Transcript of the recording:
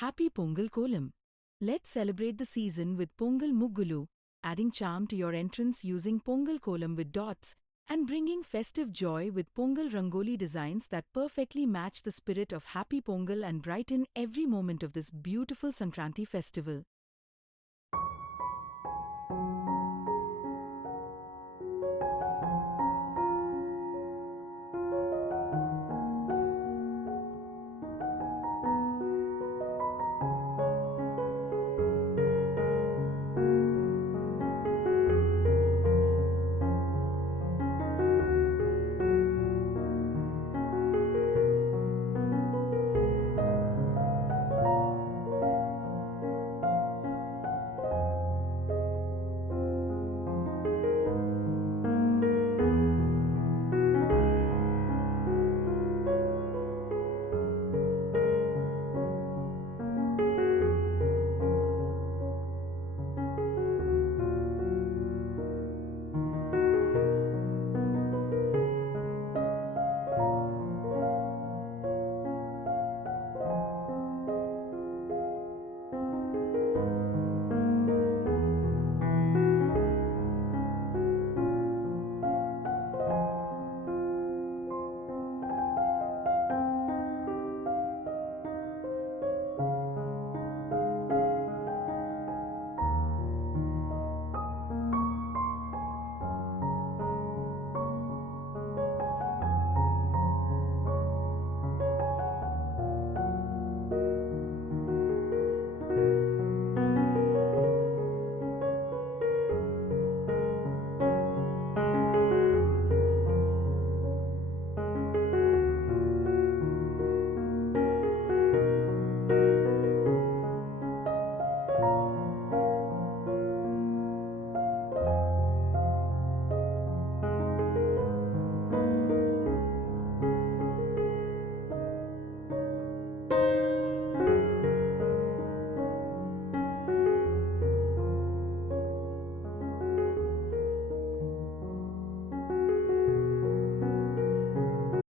Happy Pongal Kolam. Let's celebrate the season with Pongal Muggulu, adding charm to your entrance using Pongal Kolam with dots and bringing festive joy with Pongal Rangoli designs that perfectly match the spirit of Happy Pongal and brighten every moment of this beautiful Sankranthi festival.